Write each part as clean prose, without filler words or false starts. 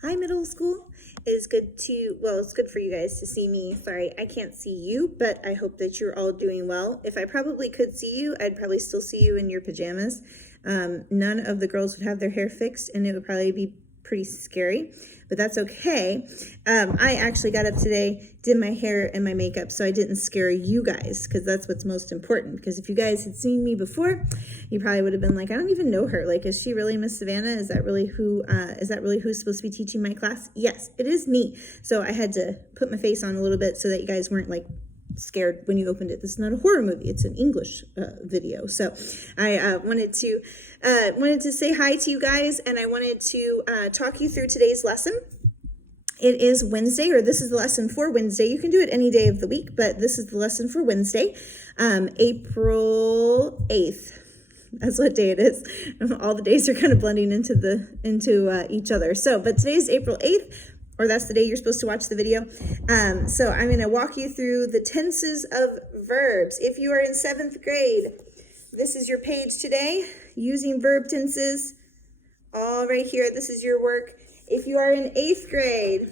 Hi, middle school. It's good for you guys to see me. Sorry, I can't see you, but I hope that you're all doing well. If I probably could see you, I'd probably still see you in your pajamas. None of the girls would have their hair fixed, and it would probably be pretty scary, but that's okay. I actually got up today, did my hair and my makeup, so I didn't scare you guys, because that's what's most important. Because if you guys had seen me before, you probably would have been like, I don't even know her. Like, is she really Miss Savannah? Is that really who's supposed to be teaching my class? Yes, it is me. So I had to put my face on a little bit so that you guys weren't like scared when you opened it. This is not a horror movie, it's an English video. So I wanted to say hi to you guys, and I wanted to talk you through today's lesson. It is Wednesday, or this is the lesson for Wednesday. You can do it any day of the week, but this is the lesson for Wednesday, April 8th. That's what day it is. All the days are kind of blending into each other. So, but today's April 8th, or that's the day you're supposed to watch the video. So I'm going to walk you through the tenses of verbs. If you are in 7th grade, this is your page today, using verb tenses. All right here, this is your work. If you are in 8th grade,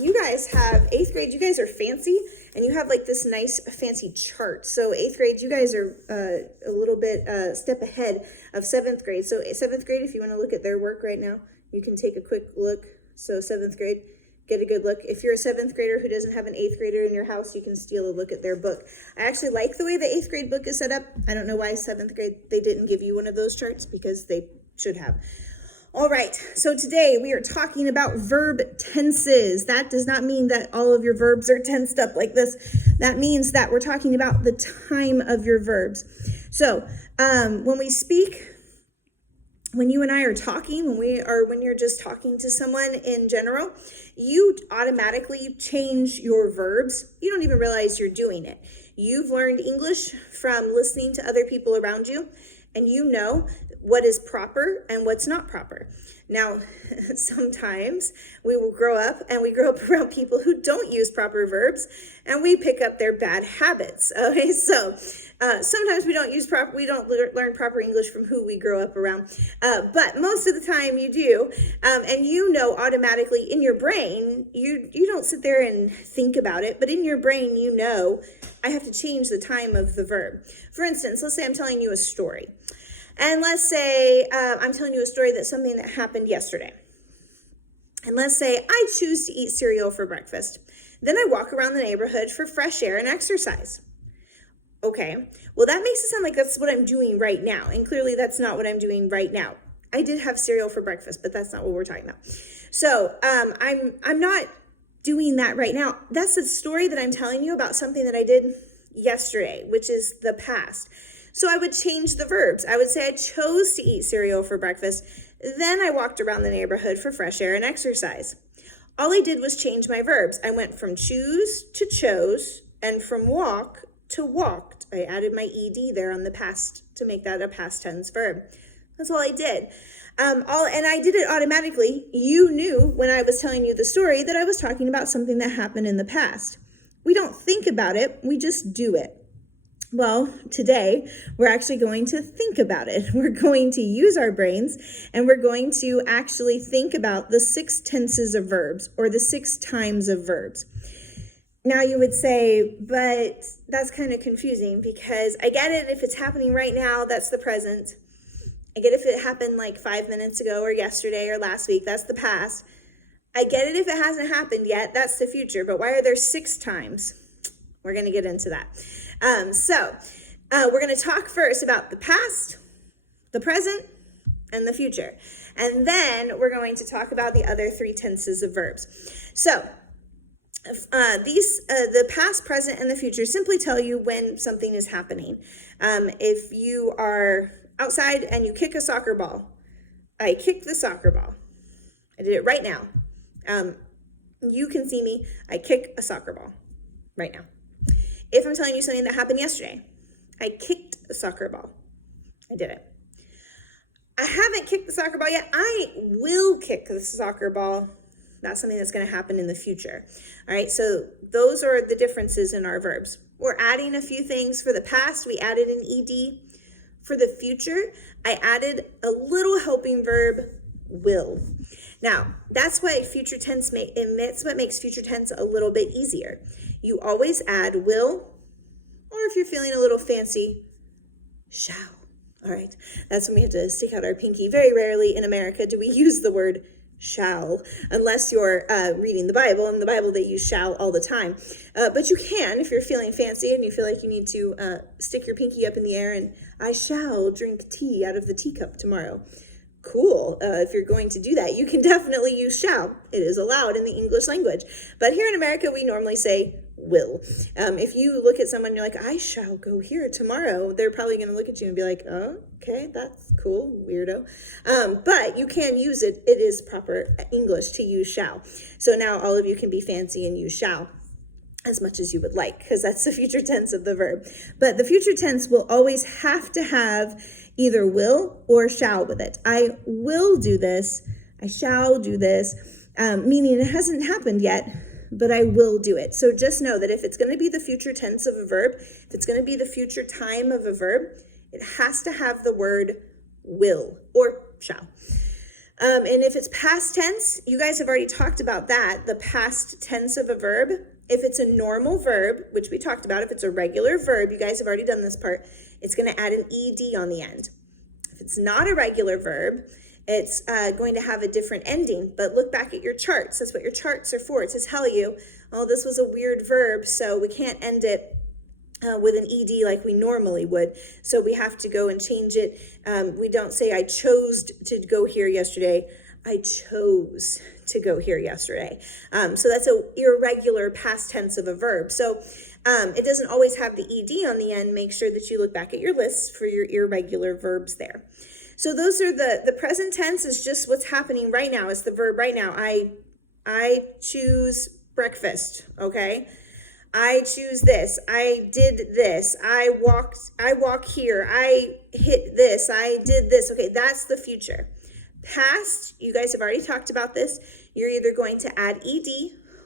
you guys have 8th grade, you guys are fancy, and you have like this nice fancy chart. So 8th grade, you guys are a little bit step ahead of 7th grade. So 7th grade, if you want to look at their work right now, you can take a quick look. So 7th grade, get a good look. If you're a 7th grader who doesn't have an 8th grader in your house, you can steal a look at their book. I actually like the way the 8th grade book is set up. I don't know why 7th grade, they didn't give you one of those charts, because they should have. All right, so today we are talking about verb tenses. That does not mean that all of your verbs are tensed up like this. That means that we're talking about the time of your verbs. So when you and I are talking, when you're just talking to someone in general, you automatically change your verbs. You don't even realize you're doing it. You've learned English from listening to other people around you, and you know what is proper and what's not proper. Now, sometimes we will grow up around people who don't use proper verbs, and we pick up their bad habits. Okay, so sometimes we don't learn proper English from who we grow up around, but most of the time you do, and you know automatically in your brain. You don't sit there and think about it, but in your brain you know, I have to change the time of the verb. For instance, let's say I'm telling you a story. And let's say I'm telling you a story that's something that happened yesterday. And let's say I choose to eat cereal for breakfast. Then I walk around the neighborhood for fresh air and exercise. Okay, well, that makes it sound like that's what I'm doing right now. And clearly that's not what I'm doing right now. I did have cereal for breakfast, but that's not what we're talking about. So I'm not doing that right now. That's a story that I'm telling you about something that I did yesterday, which is the past. So I would change the verbs. I would say I chose to eat cereal for breakfast. Then I walked around the neighborhood for fresh air and exercise. All I did was change my verbs. I went from choose to chose, and from walk to walked. I added my ed there on the past to make that a past tense verb. That's all I did. And I did it automatically. You knew when I was telling you the story that I was talking about something that happened in the past. We don't think about it, we just do it. Well, today we're actually going to think about it. We're going to use our brains, and we're going to actually think about the 6 tenses of verbs, or the 6 times of verbs. Now you would say, but that's kind of confusing, because I get it if it's happening right now, that's the present. I get if it happened like 5 minutes ago or yesterday or last week, that's the past. I get it if it hasn't happened yet, that's the future. But why are there 6 times? We're going to get into that. We're going to talk first about the past, the present, and the future. And then we're going to talk about the other 3 tenses of verbs. So the past, present, and the future simply tell you when something is happening. If you are outside and you kick a soccer ball, I kicked the soccer ball. I did it right now. You can see me. I kick a soccer ball right now. If I'm telling you something that happened yesterday, I kicked a soccer ball. I did it. I haven't kicked the soccer ball yet. I will kick the soccer ball. That's something that's going to happen in the future. All right, so those are the differences in our verbs. We're adding a few things. For the past, we added an ed. For the future, I added a little helping verb will. Now, that's why future tense it's what makes future tense a little bit easier. You always add will, or if you're feeling a little fancy, shall. All right, that's when we have to stick out our pinky. Very rarely in America do we use the word shall, unless you're reading the Bible. In the Bible, they use shall all the time. But you can, if you're feeling fancy and you feel like you need to stick your pinky up in the air and I shall drink tea out of the teacup tomorrow. Cool. If you're going to do that, you can definitely use shall. It is allowed in the English language. But here in America, we normally say will. If you look at someone and you're like, I shall go here tomorrow, they're probably going to look at you and be like, oh, okay, that's cool, weirdo. But you can use it. It is proper English to use shall. So now all of you can be fancy and use shall as much as you would like, because that's the future tense of the verb. But the future tense will always have to have either will or shall with it. I will do this. I shall do this, meaning it hasn't happened yet, but I will do it. So just know that if it's going to be the future tense of a verb, if it's going to be the future time of a verb, it has to have the word will or shall. And if it's past tense, you guys have already talked about that, the past tense of a verb. If it's a normal verb, which we talked about, if it's a regular verb, you guys have already done this part, it's going to add an ed on the end. If it's not a regular verb, it's going to have a different ending. But look back at your charts. That's what your charts are for. It's to tell you, oh, this was a weird verb, so we can't end it with an ed like we normally would. So we have to go and change it. We don't say, I chose to go here yesterday. I chose to go here yesterday. So that's an irregular past tense of a verb. So it doesn't always have the ed on the end. Make sure that you look back at your lists for your irregular verbs there. So those are the present tense is just what's happening right now. It's the verb right now. I choose breakfast, okay? I choose this. I did this. I walk here. I hit this. I did this. Okay, that's the future. Past, you guys have already talked about this. You're either going to add ed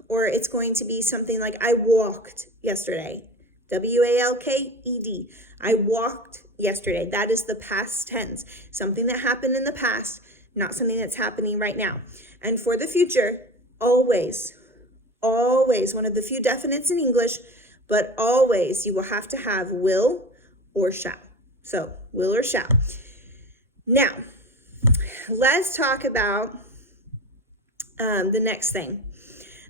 or it's going to be something like I walked yesterday. W-A-L-K-E-D. I walked yesterday. That is the past tense. Something that happened in the past, not something that's happening right now. And for the future, always, one of the few definites in English, but always you will have to have will or shall. So will or shall. Now, let's talk about the next thing.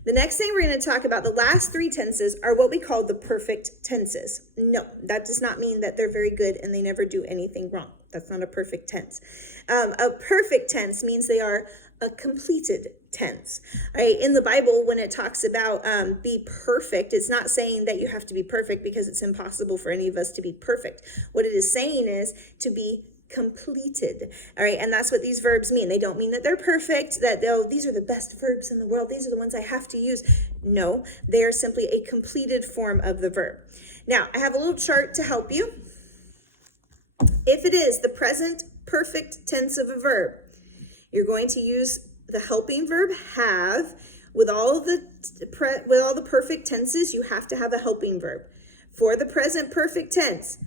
The next thing we're going to talk about, the last three tenses are what we call the perfect tenses. No, that does not mean that they're very good and they never do anything wrong. That's not a perfect tense. A perfect tense means they are a completed tense. All right, in the Bible, when it talks about be perfect, it's not saying that you have to be perfect because it's impossible for any of us to be perfect. What it is saying is to be completed. All right, and that's what these verbs mean. They don't mean that they're perfect, that these are the best verbs in the world, these are the ones I have to use. No, they are simply a completed form of the verb. Now, I have a little chart to help you. If it is the present perfect tense of a verb, you're going to use the helping verb have. With all the perfect tenses, you have to have a helping verb. For the present perfect tense,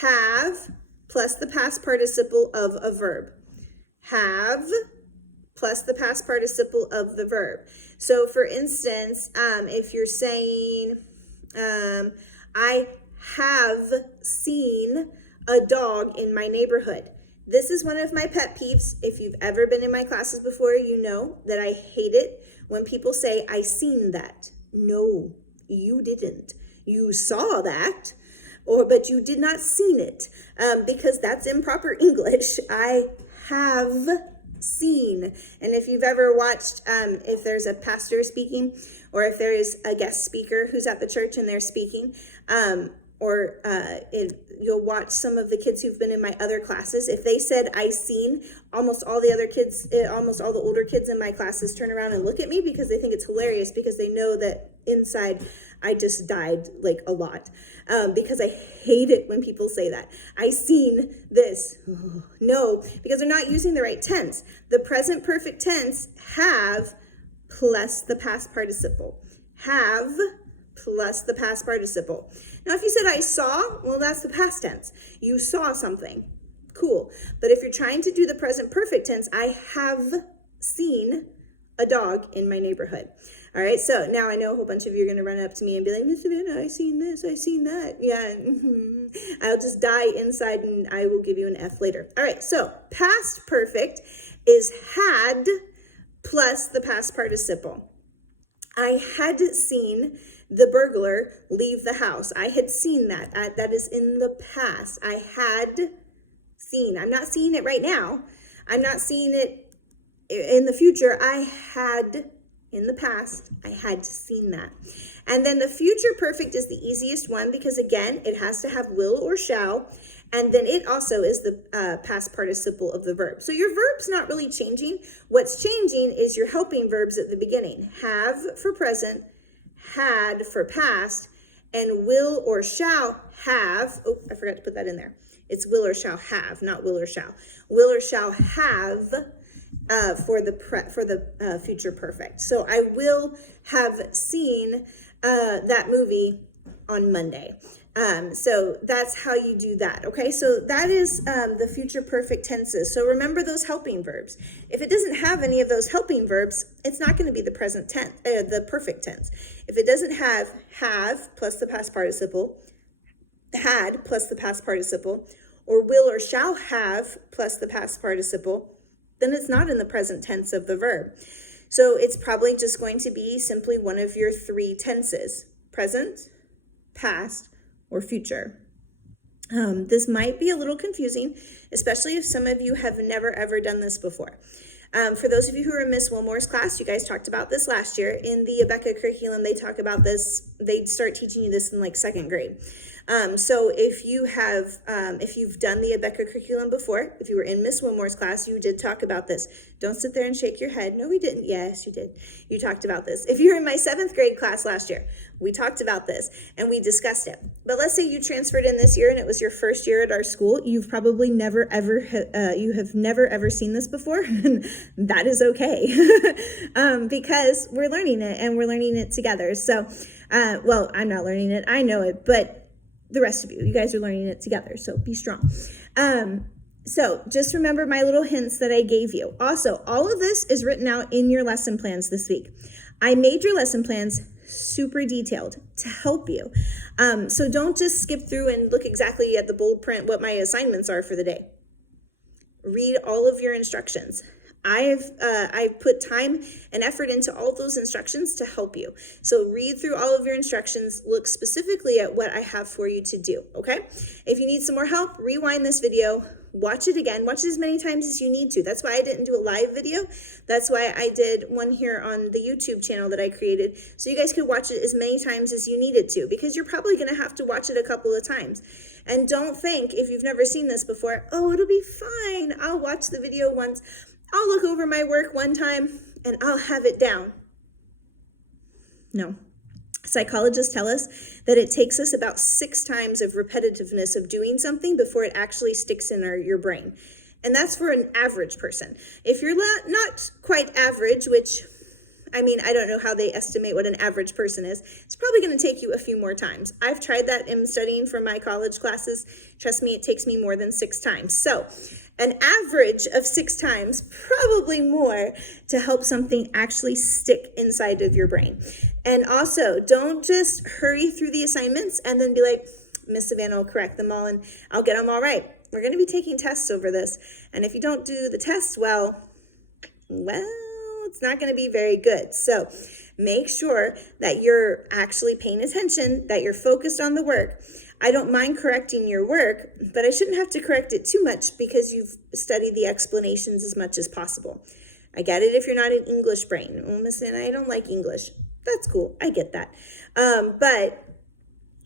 have plus the past participle of a verb. Have plus the past participle of the verb. So for instance, if you're saying, I have seen a dog in my neighborhood. This is one of my pet peeves. If you've ever been in my classes before, you know that I hate it when people say, I seen that. No, you didn't. You saw that. But you did not seen it, because that's improper English. I have seen. And if you've ever watched, if there's a pastor speaking, or if there is a guest speaker who's at the church and they're speaking, you'll watch some of the kids who've been in my other classes. If they said I seen, almost all the older kids in my classes turn around and look at me because they think it's hilarious, because they know that inside I just died like a lot, because I hate it when people say that. I seen this. Oh, no, because they're not using the right tense. The present perfect tense, have plus the past participle. Have plus the past participle. Now, if you said I saw, well, that's the past tense. You saw something. Cool. But if you're trying to do the present perfect tense, I have seen a dog in my neighborhood. All right, so now I know a whole bunch of you are going to run up to me and be like, Miss Savannah, I seen this, I seen that. Yeah, I'll just die inside and I will give you an F later. All right, so past perfect is had plus the past participle. I had seen the burglar leave the house. I had seen that. That is in the past. I had seen. I'm not seeing it right now. I'm not seeing it in the future. I had in the past. I had seen that. And then the future perfect is the easiest one because, again, it has to have will or shall. And then it also is the past participle of the verb. So your verb's not really changing. What's changing is your helping verbs at the beginning. Have for present, had for past, and will or shall have. Oh, I forgot to put that in there. It's will or shall have, not will or shall. Will or shall have for the future perfect. So I will have seen that movie on Monday. So that's how you do that. Okay, so that is the future perfect tenses. So remember those helping verbs. If it doesn't have any of those helping verbs, it's not going to be the present tense, the perfect tense. If it doesn't have plus the past participle, had plus the past participle, or will or shall have plus the past participle, then it's not in the present tense of the verb. So it's probably just going to be simply one of your three tenses: present, past, or future. This might be a little confusing, especially if some of you have never ever done this before. For those of you who are in Miss Wilmore's class, you guys talked about this last year. In the Abeka curriculum, they talk about this. They start teaching you this in like second grade. So if you've done the Abeka curriculum before, if you were in Miss Wilmore's class, you did talk about this. Don't sit there and shake your head. No, we didn't. Yes, you did. You talked about this. If you were in my 7th grade class last year, we talked about this and we discussed it. But let's say you transferred in this year and it was your first year at our school. You've probably never ever seen this before. And that is okay because we're learning it and we're learning it together. So, well, I'm not learning it. I know it, but the rest of you guys are learning it together. So be strong. So just remember my little hints that I gave you. Also, all of this is written out in your lesson plans this week. I made your lesson plans super detailed to help you. So don't just skip through and look exactly at the bold print what my assignments are for the day. Read all of your instructions. I've put time and effort into all those instructions to help you. So read through all of your instructions, look specifically at what I have for you to do, okay? If you need some more help, rewind this video, watch it again, watch it as many times as you need to. That's why I didn't do a live video. That's why I did one here on the YouTube channel that I created, so you guys could watch it as many times as you needed to, because you're probably gonna have to watch it a couple of times. And don't think, if you've never seen this before, oh, it'll be fine. I'll watch the video once. I'll look over my work one time and I'll have it down. No. Psychologists tell us that it takes us about 6 times of repetitiveness of doing something before it actually sticks in your brain. And that's for an average person. If you're not quite average, which, I mean, I don't know how they estimate what an average person is, it's probably going to take you a few more times. I've tried that in studying for my college classes. Trust me, it takes me more than 6 times. So an average of 6 times, probably more, to help something actually stick inside of your brain. And also, don't just hurry through the assignments and then be like, Miss Savannah will correct them all and I'll get them all right. We're going to be taking tests over this. And if you don't do the test well, it's not going to be very good. So make sure that you're actually paying attention, that you're focused on the work. I don't mind correcting your work, but I shouldn't have to correct it too much because you've studied the explanations as much as possible. I get it if you're not an English brain. Oh, Miss Anna, I don't like English. That's cool. I get that. But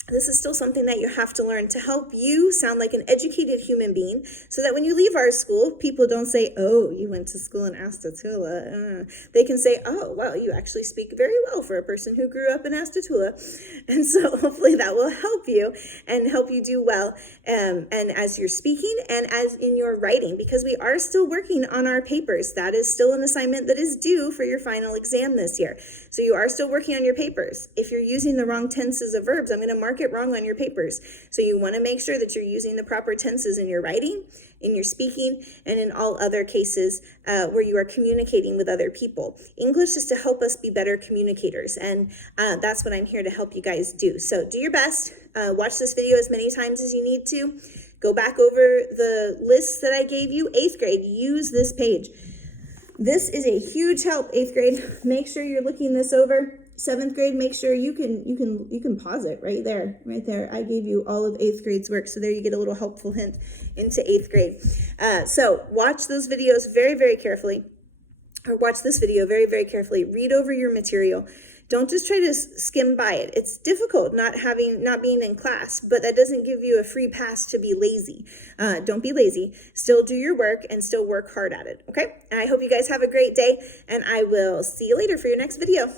this is still something that you have to learn to help you sound like an educated human being so that when you leave our school, people don't say, oh, you went to school in Astatula. They can say, oh, well, you actually speak very well for a person who grew up in Astatula. And so hopefully that will help you and help you do well and as you're speaking and as in your writing, because we are still working on our papers. That is still an assignment that is due for your final exam this year. So you are still working on your papers. If you're using the wrong tenses of verbs, I'm going to mark mark it wrong on your papers. So you want to make sure that you're using the proper tenses in your writing, in your speaking, and in all other cases where you are communicating with other people. English is to help us be better communicators, and that's what I'm here to help you guys do. So do your best. Watch this video as many times as you need to. Go back over the lists that I gave you. 8th grade, use this page. This is a huge help, 8th grade. Make sure you're looking this over. 7th grade, make sure you can pause it right there. I gave you all of 8th grade's work, so there you get a little helpful hint into 8th grade. So watch those videos very, very carefully, or watch this video very, very carefully. Read over your material. Don't just try to skim by it. It's difficult not being in class, but that doesn't give you a free pass to be lazy. Don't be lazy. Still do your work and still work hard at it, okay? And I hope you guys have a great day, and I will see you later for your next video.